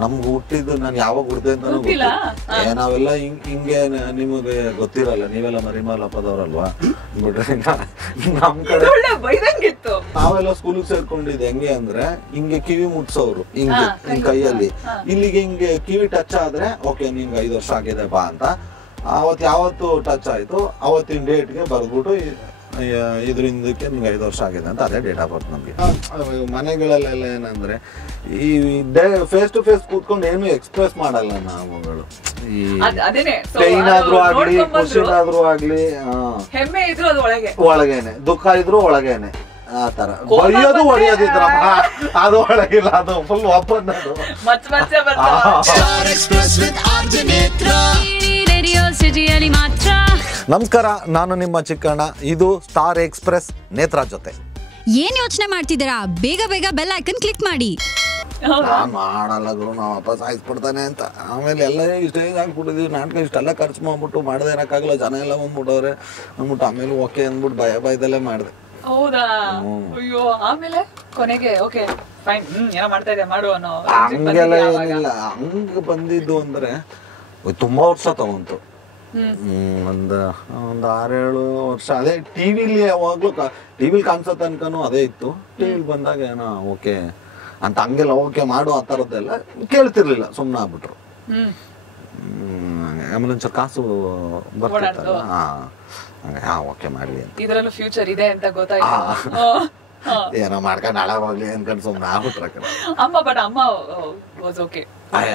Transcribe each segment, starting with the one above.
ನಮ್ಗೆ ಹುಟ್ಟಿದ್ದು ನಾನು ಯಾವಾಗ ಹುಡ್ದೆ ಅಂತ ನಾವೆಲ್ಲ ಹಿಂಗೆ ನಿಮಗೆ ಗೊತ್ತಿರಲ್ಲ, ನೀವೆಲ್ಲ ಮರಿಮಾಲಪ್ಪದವ್ರಲ್ವಾ ಬಿಟ್ರೆ ನಮ್ ಕಡೆ ನಾವೆಲ್ಲ ಸ್ಕೂಲಿಗೆ ಸೇರ್ಕೊಂಡಿದ್ದು ಹೆಂಗೆ ಅಂದ್ರೆ ಹಿಂಗೆ ಕಿವಿ ಮುಟ್ಸೋರು ಹಿಂಗೆ ಹಿಂಗ್ ಕೈಯಲ್ಲಿ, ಇಲ್ಲಿಗೆ ಹಿಂಗೆ ಕಿವಿ ಟಚ್ ಆದ್ರೆ ಓಕೆ ನಿಮ್ಗೆ 5 ವರ್ಷ ಆಗಿದೆ ಬಾ ಅಂತ. ಅವತ್ತು ಯಾವತ್ತು ಟಚ್ ಆಯ್ತು ಅವತ್ತಿನ ಡೇಟ್ಗೆ ಬರ್ಬಿಟ್ಟು ಇದರಿಂದಕ್ಕೆ ನಿಮ್ಗೆ 5 ವರ್ಷ ಆಗಿದೆ ಅಂತ ಅದೇ ಡೇಟ್ ಆಫ್ ಬರ್ತ್ ನಮ್ಗೆ. ಮನೆಗಳಲ್ಲೆಲ್ಲ ಏನಂದ್ರೆ ಈ ಫೇಸ್ ಟು ಫೇಸ್ ಕೂತ್ಕೊಂಡು ಏನು ಎಕ್ಸ್ಪ್ರೆಸ್ ಮಾಡಲ್ಲ ನಾವುಗಳು. ಈ ಪೈನ್ ಆದ್ರೂ ಆಗ್ಲಿ, ಖುಷಿನಾದ್ರೂ ಆಗ್ಲಿ, ಹೆಮ್ಮೆ ಇದ್ರು ಅದು ಒಳಗೇನೆ, ದುಃಖ ಇದ್ರು ಒಳಗೇನೆ, ಆ ತರ ಬೈಯೋದು ಹೊಡಿಯೋದಿದ್ರ ಅದು ಒಳಗಿಲ್ಲ, ಅದು ಫುಲ್ ಒಪ್ಪಂದ. ನಮಸ್ಕಾರ, ನಾನು ನಿಮ್ಮ ಚಿಕ್ಕಣ್ಣ. ಇದು ಸ್ಟಾರ್ ಎಕ್ಸ್ಪ್ರೆಸ್ ನೇತ್ರ ಜೊತೆ. ಏನ್ ಯೋಚನೆ ಮಾಡ್ತಿದ್ದೀರಾ? ಬೇಗ ಬೇಗ ಬೆಲ್ ಐಕನ್ ಕ್ಲಿಕ್ ಮಾಡಿ. ನಾನ್ ಮಾಡಲ್ಲ ಗುರು, ನಾವು ವಾಪಸ್ ಸಾಯಿಸ್ಬಿಡ್ತಾನೆ ಅಂತ. ಆಮೇಲೆ ಎಲ್ಲ ಸ್ಟೇಜ್ ಹಾಕ್ಬಿಟ್ಟಿದ್ವಿ, ನಾಟಕ ಇಷ್ಟೆಲ್ಲ ಖರ್ಚು ಮಾಡ್ಬಿಟ್ಟು ಮಾಡದೇ ಇರಕ್ಕಾಗಲ್ಲ, ಜನ ಎಲ್ಲ ಬಂದ್ಬಿಟ್ಟವ್ರೆ ಅಂದ್ಬಿಟ್ಟು ಆಮೇಲೆ ಓಕೆ ಅಂದ್ಬಿಟ್ಟು ಭಯದಲ್ಲೇ ಮಾಡಿದೆ. ಹೌದಾ? ಅಯ್ಯೋ, ಆಮೇಲೆ ಕೊನೆಗೆ ಓಕೆ ಫೈನ್ ಏನೋ ಮಾಡ್ತಾ ಇದೆ ಮಾಡು ಅನ್ನೋ ಹಂಗೆಲ್ಲ ಏನಿಲ್ಲ. ಹಂಗ ಬಂದಿದ್ದು ಅಂದ್ರೆ ತುಂಬಾ ವರ್ಷ ತಗೊಂತು. ಒಂದ್ 6-7 ವರ್ಷ ಅದೇ ಟಿವಿಲಿ, ಯಾವಾಗ್ಲೂ ಟಿವಿಲಿ ಕಾಣಿಸೋ ತನಕನೂ ಅದೇ ಇತ್ತು. ಟಿವಿಲಿ ಬಂದಾಗ ಏನೋ ಓಕೆ ಅಂತ ಹಂಗೆಲ್ಲ ಓಕೆ ಮಾಡು ಆ ಥರದ್ದೆಲ್ಲ ಕೇಳ್ತಿರ್ಲಿಲ್ಲ, ಸುಮ್ಮನೆ ಆಗ್ಬಿಟ್ರು. ಆಮೇಲೆ ಒಂಚೂರು ಕಾಸು ಬರ್ತಿತ್ತಲ್ಲ, ಓಕೆ ಮಾಡ್ಲಿ ಅಂತ. ಇದರಲ್ಲೂ ಫ್ಯೂಚರ್ ಇದೆ ಅಂತ ಗೊತ್ತಾಯ್ತು. ಏನೋ ಮಾಡ್ಕೊಂಡು ಹಾಳಾಗ್ ಹೋಗ್ಲಿ ಅನ್ಕೊಂಡು ಸುಮ್ಮನೆ ಆಗ್ಬಿಟ್ರ. ಅಮ್ಮ ವಾಸ್ ಓಕೆ.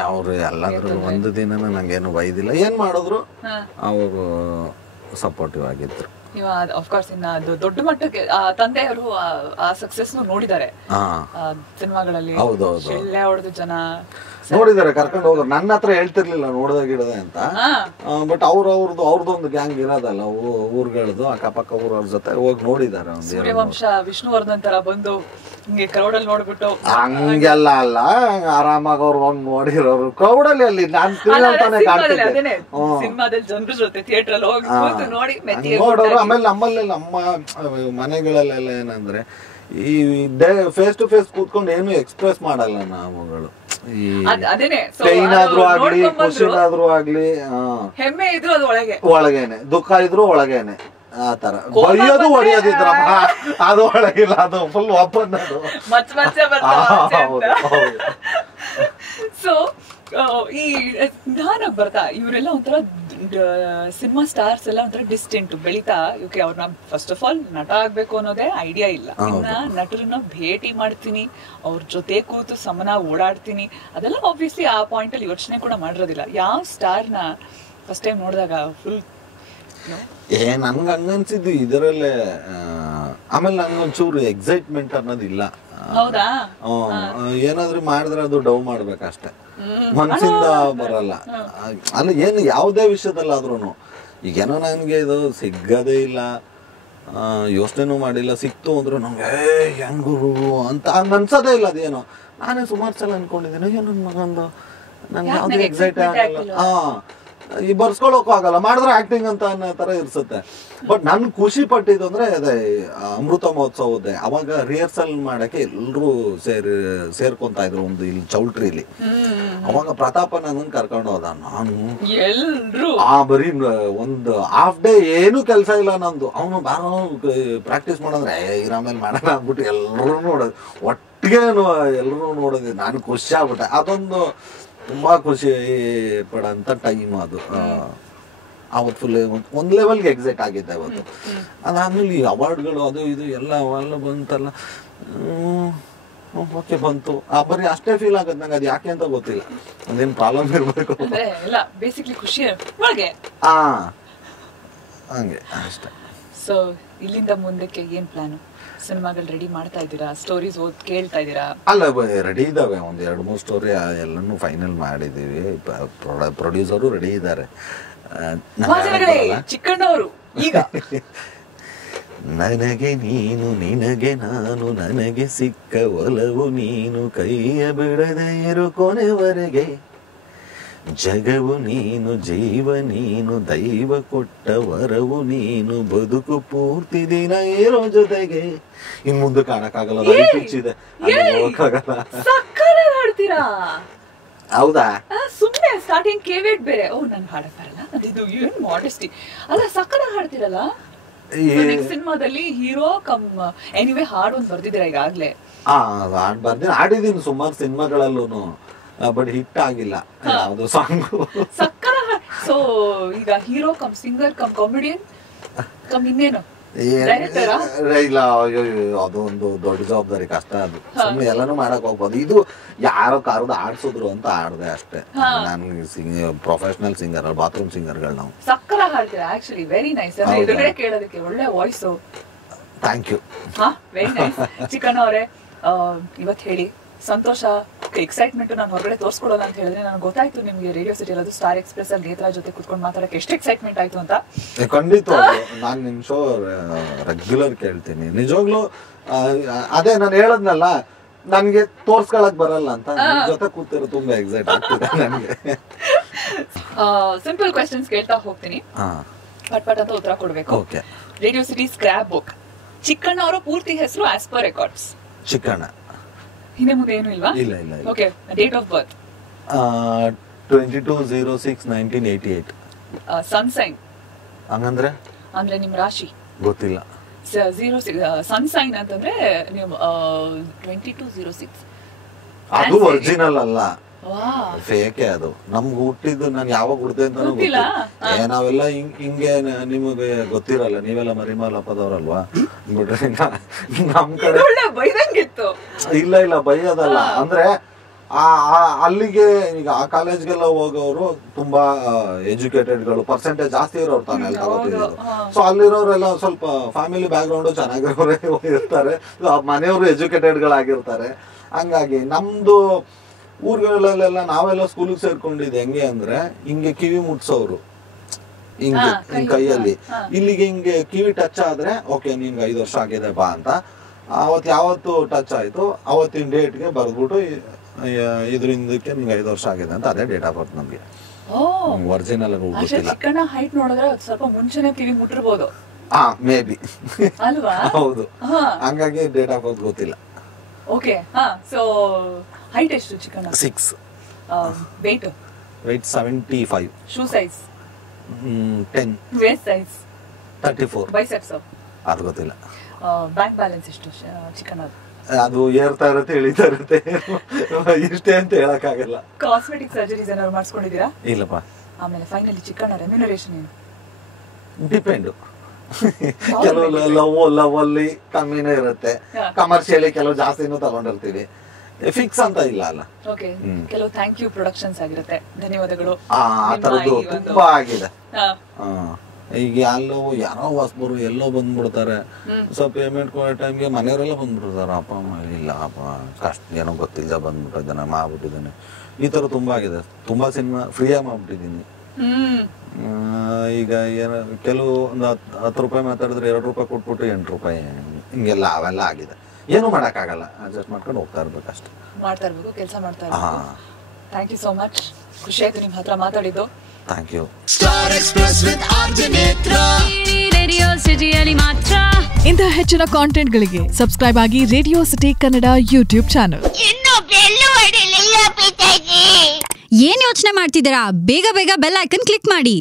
ಅವ್ರು ಎಲ್ಲಾದ್ರೂ ಒಂದು ದಿನ ನಂಗೇನು ಬೈದಿಲ್ಲ, ಏನ್ ಮಾಡಿದ್ರು ಅವರು ಸಪೋರ್ಟಿವ್ ಆಗಿದ್ರು. ಆಫ್ಕೋರ್ಸ್ ಇನ್ನ ದೊಡ್ಡ ಮಟ್ಟಕ್ಕೆ ತಂದೆಯವರು ಆ ಸಕ್ಸಸ್ ನೋಡಿದ್ದಾರೆ ಸಿನಿಮಾಗಳಲ್ಲಿ. ಎಲ್ಲೇ ಹೊಡೆದು ಜನ ನೋಡಿದ್ದಾರೆ, ಕರ್ಕೊಂಡು ಹೋಗೋರು. ನನ್ನ ಹತ್ರ ಹೇಳ್ತಿರ್ಲಿಲ್ಲ ನೋಡ್ದಾಗಿಡದೆ ಅಂತ, ಬಟ್ ಅವ್ರದ್ದೊಂದು ಗ್ಯಾಂಗ್ ಇರೋದಲ್ಲ ಊರ್ಗಳದ್ದು, ಅಕ್ಕಪಕ್ಕ ಊರವ್ರ ಜೊತೆ ಹೋಗಿ ನೋಡಿದ್ದಾರೆ. ಸೂರ್ಯವಂಶ ವಿಷ್ಣುವರ್ಧನ್ ತರ ಬಂದು ಹಿಂಗೆ ಕ್ರೌಡಲ್ಲಿ ನೋಡ್ಬಿಟ್ಟು ಹಂಗೆಲ್ಲ ಅಲ್ಲ, ಆರಾಮಾಗಿ ಅವ್ರು ಹೋಗಿ ನೋಡಿರೋರು ಕ್ರೌಡಲ್ಲಿ. ಅಲ್ಲಿ ನಾನ್ ಸಿನಿಮಾದಲ್ಲಿ ಜನರ ಜೊತೆ ಥಿಯೇಟರ್ ಅಲ್ಲಿ ಹೋಗಿ ನೋಡಿ ನೋಡೋರು. ಆಮೇಲೆ ನಮ್ಮ ಮನೆಗಳಲ್ಲೆಲ್ಲ ಏನಂದ್ರೆ ಈ ಫೇಸ್ ಟು ಫೇಸ್ ಕೂತ್ಕೊಂಡು ಏನು ಎಕ್ಸ್ಪ್ರೆಸ್ ಮಾಡಲ್ಲ ನಾವುಗಳು. ಈ ಪೈನ್ ಆದ್ರೂ ಆಗ್ಲಿ, ಖುಷಿನಾದ್ರೂ ಆಗ್ಲಿ, ಹೆಮ್ಮೆ ಇದ್ರು ಅದು ಒಳಗೇನೆ, ದುಃಖ ಇದ್ರು ಒಳಗೇನೆ, ಆ ತರ ಬೈಯೋದು ಹೊಡಿಯೋದಿದ್ರ ಅದು ಒಳಗಿಲ್ಲ, ಅದು ಫುಲ್ ಒಪ್ಪಂದ. ಸೊ ಈ ಜ್ಞಾನ ಬರ್ತಾ ಇವರೆಲ್ಲ ಒಂಥರ ಸಿನಿಮಾ ಸ್ಟಾರ್ಸ್ ಎಲ್ಲ ಒಂಥರ ಡಿಸ್ಟೆಂಟ್ ಬೆಳಿತಾ, ಓಕೆ ಅವ್ರನ್ನ ಫಸ್ಟ್ ಆಫ್ ಆಲ್ ನಟ ಆಗ್ಬೇಕು ಅನ್ನೋದೇ ಐಡಿಯಾ ಇಲ್ಲ. ಇನ್ನ ನಟರನ್ನ ಭೇಟಿ ಮಾಡ್ತೀನಿ, ಅವ್ರ ಜೊತೆ ಕೂತು ಸಮನ ಓಡಾಡ್ತೀನಿ, ಅದೆಲ್ಲ ಆಬ್ವಿಯಸ್ಲಿ ಆ ಪಾಯಿಂಟ್ ಅಲ್ಲಿ ಯೋಚನೆ ಕೂಡ ಮಾಡಿರೋದಿಲ್ಲ. ಯಾವ ಸ್ಟಾರ್ನ ಫಸ್ಟ್ ಟೈಮ್ ನೋಡಿದಾಗ ಫುಲ್ ನನ್ಗೆ ಹಂಗನ್ಸಿದ್ದು ಇದರಲ್ಲೇ. ಆಮೇಲೆ ನನ್ಗೊಂಚೂರು ಎಕ್ಸೈಟ್ಮೆಂಟ್ ಅನ್ನೋದಿಲ್ಲ. ಏನಾದ್ರು ಮಾಡಿದ್ರೆ ಅದು ಡವ್ ಮಾಡ್ಬೇಕಷ್ಟೆ, ಮನ್ಸಿಂದ ಬರಲ್ಲ. ಅಲ್ಲ ಏನು ಯಾವುದೇ ವಿಷಯದಲ್ಲಾದ್ರೂ ಈಗೇನೋ ನನ್ಗೆ ಇದು ಸಿಗದೇ ಇಲ್ಲ, ಯೋಚನೆನೂ ಮಾಡಿಲ್ಲ, ಸಿಕ್ತು ಅಂದ್ರು ನಂಗೆ ಹೆಂಗುರು ಅಂತ ಹಂಗ ಅನ್ಸೋದೇ ಇಲ್ಲ. ಅದೇನೋ ನಾನೇ ಸುಮಾರು ಸಲ ಅನ್ಕೊಂಡಿದ್ದೀನಿ, ಅಯ್ಯೋ ನನ್ ಮಗಂದು ನಂಗೆ ಯಾವ್ದು ಎಕ್ಸೈಟ್ ಆಗಲ್ಲ, ಈ ಬರ್ಸ್ಕೊಳಕ್ಕೂ ಆಗಲ್ಲ, ಮಾಡಿದ್ರೆ ಆಕ್ಟಿಂಗ್ ಅಂತ ಅನ್ನೋ ತರ ಇರ್ಸುತ್ತೆ. ಬಟ್ ನನ್ ಖುಷಿ ಪಟ್ಟಿದ್ದು ಅಂದ್ರೆ ಅದೇ ಅಮೃತ ಮಹೋತ್ಸವದ್ದೇ. ಅವಾಗ ರಿಹರ್ಸಲ್ ಮಾಡಕ್ಕೆ ಎಲ್ರು ಸೇರ್ಕೊಂತ ಇದ್ರು ಒಂದು ಇಲ್ಲಿ ಚೌಲ್ಟ್ರಿಲಿ. ಅವಾಗ ಪ್ರತಾಪ ನನ್ನ ಕರ್ಕೊಂಡು ಹೋದ. ನಾನು ಬರೀ ಒಂದು ಹಾಫ್ ಡೇ ಏನು ಕೆಲಸ ಇಲ್ಲ ನಂದು. ಅವನು ಬಾರೋ ಪ್ರಾಕ್ಟೀಸ್ ಮಾಡಂದ್ರೆ ಇರಾಮೇಲೆ ಮಾಡೋಣ ಅಂದ್ಬಿಟ್ಟು ಎಲ್ಲರೂ ನೋಡೋದು, ಒಟ್ಟಿಗೆ ಎಲ್ಲರೂ ನೋಡೋದು. ನಾನು ಖುಷಿ ಆಗ್ಬಿಟ್ಟೆ. ಅದೊಂದು ತುಂಬಾ ಖುಷಿ ಪಡಂತ ಟೈಮ್ ಅದು. ಅವತ್ತು ಫುಲ್ ಒಂದ್ ಲೆವೆಲ್ಗೆ ಎಕ್ಸೈಟ್ ಆಗಿದ್ದೆ ಅವತ್ತು. ಅದಾದ್ಮೇಲೆ ಈ ಅವಾರ್ಡ್ಗಳು ಅದು ಇದು ಎಲ್ಲ ಬಂತಲ್ಲ, ಓಕೆ ಬಂತು. ಬರೀ ಅಷ್ಟೇ ಫೀಲ್ ಆಗತ್ತೆ ನಂಗೆ, ಅದು ಯಾಕೆ ಅಂತ ಗೊತ್ತಿಲ್ಲ. ಅದೇನ್ ಪ್ರಾಬ್ಲಮ್ ಇರ್ಬೇಕು, ಹಂಗೆ ಅಷ್ಟೇ. ಸೊ ಇಲ್ಲಿಂದ ಮುಂದಕ್ಕೆ ಏನ್ ಪ್ಲಾನ್? ಸಿನಿಮಾಗಳು ರೆಡಿ ಮಾಡ್ತಾ ಇದ್ದೀರಾ? ಸ್ಟೋರೀಸ್ ಕೇಳ್ತಾ ಇದ್ದೀರಾ? ಅಲ್ಲ, ರೆಡಿ ಇದಾವೆ. ಒಂದ್ 2-3 ಸ್ಟೋರಿ ಎಲ್ಲಾನು ಫೈನಲ್ ಮಾಡಿದೀವಿ. ಪ್ರೊಡ್ಯೂಸರು ರೆಡಿ ಇದ್ದಾರೆ. ಚಿಕ್ಕಣ್ಣವರು ಈಗ ನನಗೆ ನೀನು, ನಿನಗೆ ನಾನು, ನನಗೆ ಸಿಕ್ಕ ಒಲವು ನೀನು, ಕೈಯ ಬಿಡದೆ ಇರು ಕೊನೆವರೆಗೆ, ಜಗವು ನೀನು, ಜೀವ ನೀನು, ದೈವ ಕೊಟ್ಟ ವರವು ನೀನು, ಬದುಕು ಪೂರ್ತಿ ದಿನ ಇರೋ ಜೊತೆಗೆ. ಇನ್ ಮುಂದೆ ಕಾಣಕ್ಕಾಗಲ್ಲ, ಹೋಗಕ್ಕಾಗಲ್ಲ. ಹೌದಾ? ಸುಮ್ನೆ ಸ್ಟಾರ್ಟಿಂಗ್ ಕೇವೇಟ್ ಬೇರೆ. ಓ ನನ್ ಹಾಡಕ್ ಬರಲ್ಲ, ಅದಿದು ಏನ್ ಮಾಡೆಸ್ಟಿ ಅಲ್ಲ, ಸಕ್ಕದ ಹಾಡ್ತಿರಲ್ಲ. ಸಿನಿಮಾದಲ್ಲಿ ಹೀರೋ ಕಮ್ ಎನಿವೇ ಹಾಡು ಒಂದು ಬರ್ದಿದ್ದೀರಾ ಈಗಾಗ್ಲೇ? ಹಾಡ್ ಬರ್ತೀನಿ, ಹಾಡಿದೀನಿ ಸುಮಾರು ಸಿನಿಮಾಗಳಲ್ಲೂ, ಬಟ್ ಹಿಟ್ ಆಗಿಲ್ಲ ಯಾವ್ದು ಸಾಂಗ್. ಸಕ್ಕದ. ಸೊ ಈಗ hero come singer come comedian come ಇನ್ನೇನು ಇಲ್ಲ, ಅದೊಂದು ದೊಡ್ಡ ಜವಾಬ್ದಾರಿ, ಕಷ್ಟ ಅದು. ಸುಮ್ಮನೆ ಎಲ್ಲಾನು ಮಾಡಕ್ ಹೋಗ್ಬೋದು. ಇದು ಯಾರೋ ಕಾರದ ಆಡ್ಸಿದ್ರು ಅಂತ ಆಡ್ದೆ ಅಷ್ಟೇ. ನನ್ಗೆ ಪ್ರೊಫೆಷನಲ್ ಸಿಂಗರ್, ಬಾತ್ರೂಮ್ ಸಿಂಗರ್ಗಳು ನಾವು. ಸಕ್ಕದ ಹಾಡ್ತೀರಾ ಆಕ್ಚುಲಿ, ವೆರಿ ನೈಸ್. ಎದುರುಗಡೆ ಕೇಳೋದಕ್ಕೆ ಒಳ್ಳೆ voice. Thank you. Very nice. Chicken ಅವರೇ, ಇವತ್ತು ಹೇಳಿ ಸಂತೋಷ, ಎಕ್ಸೈಟ್ಮೆಂಟ್ ನಾನು ಹೊರಗಡೆ ತೋರಿಸ್ಕೊಡೋಲ್ಲ ಅಂತ ಹೇಳಿದ್ರೆ ನನಗೆ ಗೊತ್ತಾಯ್ತು ನಿಮ್ಗೆ ರೇಡಿಯೋ ಸಿಟಿ ಇರೋದು ಸ್ಟಾರ್ ಎಕ್ಸ್ಪ್ರೆಸ್ ಅಲ್ಲಿ ನೇತ್ರಾ ಜೊತೆ ಕುತ್ಕೊಂಡು ಮಾತಾಡಕ್ಕೆ ಎಷ್ಟು ಎಕ್ಸೈಟ್ಮೆಂಟ್ ಆಯ್ತು ಅಂತ. ಖಂಡಿತ ನಾನು ನಿಮ್ ಶೋ ರೆಗ್ಯುಲರ್ ಕೇಳ್ತೀನಿ ನಿಜವಾಗ್ಲೂ. ಅದೇ ನಾನು ಹೇಳದ್ನಲ್ಲ, ನನ್ಗೆ ತೋರ್ಸ್ಕೊಳಕ್ ಬರಲ್ಲ ಅಂತ, ನಿಮ್ ಜೊತೆ ಕೂತಿರೋ ತುಂಬಾ ಎಕ್ಸೈಟ್ ಆಗ್ತಿದೆ ನನಗೆ. ಸಿಂಪಲ್ ಕ್ವೆಶ್ಚನ್ಸ್ ಕೇಳ್ತಾ ಹೋಗ್ತೀನಿ, ಪಟ್ ಪಟ್ ಅಂತ ಉತ್ತರ ಕೊಡ್ಬೇಕು. Radio city scrap book, Chikkanna ಅವರ ಪೂರ್ತಿ ಹೆಸರು ಆಸ್ ಪರ್ ರೆಕಾರ್ಡ್ಸ್? ಚಿಕ್ಕಣ್ಣ. ಹಿಂದೆ ಮುಂದೆ ಏನು ಇಲ್ವಾ? ಇಲ್ಲ ಇಲ್ಲ. Okay, date of birth? 22/06/1988. Sun sign ಹಂಗಂದ್ರೆ ಅಂದ್ರೆ ನಿಮ್ ರಾಶಿ ಗೊತ್ತಿಲ್ಲ. 06 ಸನ್ ಸೈನ್ ಅಂತಂದ್ರೆ ನೀವು 22/06. ಅದು ಒರಿಜಿನಲ್ ಅಲ್ಲ, ಫೇಕೆ ಅದು. ನಮ್ಗೆ ಹುಟ್ಟಿದ್ದು ನಾನು ಯಾವಾಗ ಹುಡ್ದೆ ಅಂತ ಗೊತ್ತಿಲ್ಲ. ನಾವೆಲ್ಲ ಹಿಂಗೆ ನಿಮಗೆ ಗೊತ್ತಿರಲ್ಲ, ನೀವೆಲ್ಲ ಮರಿಮಾಲಪ್ಪದವ್ರಲ್ವಾ, ಬಿಟ್ರೆ ನಮ್ ಕಡೆ ಇಲ್ಲ ಇಲ್ಲ ಬೈಯೋದಲ್ಲ. ಅಂದ್ರೆ ಅಲ್ಲಿಗೆ ಈಗ ಆ ಕಾಲೇಜ್ಗೆಲ್ಲ ಹೋಗೋರು ತುಂಬಾ ಎಜುಕೇಟೆಡ್ಗಳು, ಪರ್ಸೆಂಟೇಜ್ ಜಾಸ್ತಿ ಇರೋರು ತಾನೇ ಅಲ್ಲಿ ತಗೋತಿದ್ರು. ಸೊ ಅಲ್ಲಿರೋರೆಲ್ಲ ಸ್ವಲ್ಪ ಫ್ಯಾಮಿಲಿ ಬ್ಯಾಕ್ ಗ್ರೌಂಡ್ ಚೆನ್ನಾಗಿರೋರೇ ಇರ್ತಾರೆ, ಮನೆಯವರು ಎಜುಕೇಟೆಡ್ಗಳಾಗಿರ್ತಾರೆ. ಹಂಗಾಗಿ ನಮ್ದು ಊರುಗಳಲ್ಲೆಲ್ಲ ನಾವೆಲ್ಲ ಸ್ಕೂಲಿಗೆ ಸೇರ್ಕೊಂಡಿದ್ದು ಹೆಂಗೆ ಅಂದ್ರೆ, ಹಿಂಗೆ ಕಿವಿ ಮುಟ್ಸೋರು ಹಿಂಗೆ ಹಿಂಗ್ ಕೈಯಲ್ಲಿ, ಇಲ್ಲಿಗೆ ಹಿಂಗೆ ಕಿವಿ ಟಚ್ ಆದ್ರೆ ಓಕೆ ನಿನ್ಗೆ 5 ವರ್ಷ ಆಗಿದೆ ಬಾ ಅಂತ. ಅವತ್ತು ಯಾವತ್ತು ಟಚ್ ಆಯ್ತು ಅವತ್ತಿನ ಡೇಟ್ಗೆ ಬರ್ದ್ಬಿಟ್ಟು ಇದ್ರಿಂದಕ್ಕೆ ನಿಮ್ಗೆ 5 ವರ್ಷ ಆಗಿದೆ ಅಂತ, ಅದೇ ಡೇಟ್ ಆಫ್ ಬರ್ತ್ ನಮ್ಗೆ. ಒರಿಜಿನಲ್ ಗೊತ್ತಿಲ್ಲ. ಹೈಟ್ ನೋಡಿದ್ರೆ ಸ್ವಲ್ಪ ಮುಂಚೆನೆ ಕಿವಿ ಮುಟ್ಟಿರ್ಬೋದು. ಮೇ ಬಿ ಅಲ್ವಾ? ಹೌದು, ಹಂಗಾಗಿ ಡೇಟ್ ಆಫ್ ಬರ್ತ್ ಗೊತ್ತಿಲ್ಲ. ಓಕೆ, ಸೊ ಹೈಟ್ ಎಷ್ಟು chicken? 6. weight 75. Shoe size 10. Waste size 34. Biceps ಅದು ಗೊತ್ತಿಲ್ಲ. ಬ್ಯಾಂಕ್ ಬ್ಯಾಲೆನ್ಸ್ ಎಷ್ಟು ಚಿಕನ್? ಅದು ಏರ್ತಾ ಇರುತ್ತೆ ಇಳಿತಾ ಇರುತ್ತೆ, ಇಷ್ಟೇ ಅಂತ ಹೇಳಕ್ ಆಗಲ್ಲ. ಕಾಸ್ಮೆಟಿಕ್ ಸರ್ಜರೀಸ್ ಏನಾದ್ರು ಮಾಡಿಸ್ಕೊಂಡಿದ್ದೀರಾ? ಇಲ್ಲಪ್ಪ. ಆಮೇಲೆ ಫೈನಲಿ ಚಿಕನ್ ರೆಮ್ಯುನರೇಷನ್ ಏನು? ಡಿಪೆಂಡ್. ಕೆಲವು ಲವ್ ಅಲ್ಲಿ ಕಮ್ಮಿನೇ ಇರುತ್ತೆ, ಕಮರ್ಷಿಯಲಿ ಕೆಲವು ಜಾಸ್ತಿನೂ ತಗೊಂಡಿರ್ತೀವಿ. ಫಿಕ್ಸ್ ಅಂತ ಇಲ್ಲ ಅಲ್ಲ. ಓಕೆ, ಕೆಲವು ಥ್ಯಾಂಕ್ ಯು ಪ್ರೊಡಕ್ಷನ್ಸ್ ಆಗಿರುತ್ತೆ, ಧನ್ಯವಾದಗಳು ಆ ತರದ್ದು ತುಂಬಾ ಆಗಿದೆ. ಈಗ ಎಲ್ಲೋ ಯಾರೋ ಹೊಸಬರು ಎಲ್ಲೋ ಬಂದ್ಬಿಡ್ತಾರೆ, ಸೊ ಪೇಮೆಂಟ್ ಕೊಡೋ ಟೈಮ್ಗೆ ಮನೆಯವರೆಲ್ಲ ಬಂದ್ಬಿಡ್ತಾರೆ. ಅಪ್ಪ ಅಮ್ಮ ಇಲ್ಲ ಅಪ್ಪ ಕಷ್ಟ ಏನೋ ಗೊತ್ತಿಲ್ಲ ಬಂದ್ಬಿಟ್ಟಿದ್ದಾನೆ ಮಾಡ್ಬಿಟ್ಟಿದ್ದಾನೆ. ಈ ತರ ತುಂಬಾ ಆಗಿದೆ. ತುಂಬಾ ಸಿನಿಮಾ ಫ್ರೀಯಾಗಿ ಮಾಡ್ಬಿಟ್ಟಿದ್ದೀನಿ. ಈಗ ಏನೋ ಕೆಲವು ಒಂದು 10 ರೂಪಾಯಿ ಮಾತಾಡಿದ್ರೆ 2 ರೂಪಾಯಿ ಕೊಟ್ಬಿಟ್ಟು 8 ರೂಪಾಯಿ ಹಿಂಗೆಲ್ಲ ಅವೆಲ್ಲ ಆಗಿದೆ. ಏನು ಮಾಡೋಕ್ಕಾಗಲ್ಲ, ಅಡ್ಜಸ್ಟ್ ಮಾಡ್ಕೊಂಡು ಹೋಗ್ತಾ ಇರ್ಬೇಕು ಅಷ್ಟೇ, ಮಾಡ್ತಾ ಇರ್ಬೇಕು, ಕೆಲಸ ಮಾಡ್ತಾ ಇರ್ಬೇಕು. ಥ್ಯಾಂಕ್ ಯು ಸೋ ಮಚ್, ಖುಷಿ ಆಯ್ತು ನಿಮ್ಮ ಹತ್ರ ಮಾತಾಡಿದ್ದು. Thank you. Star express with RJ Netra, radio ಸಿಟಿಯಲ್ಲಿ ಮಾತ್ರ. ಇಂತಹ ಹೆಚ್ಚಿನ ಕಾಂಟೆಂಟ್ಗಳಿಗೆ ಸಬ್ಸ್ಕ್ರೈಬ್ ಆಗಿ radio city Kannada YouTube channel. ಏನ್ ಯೋಚನೆ ಮಾಡ್ತಿದ್ದೀರಾ? ಬೇಗ ಬೇಗ ಬೆಲ್ ಐಕನ್ ಕ್ಲಿಕ್ ಮಾಡಿ.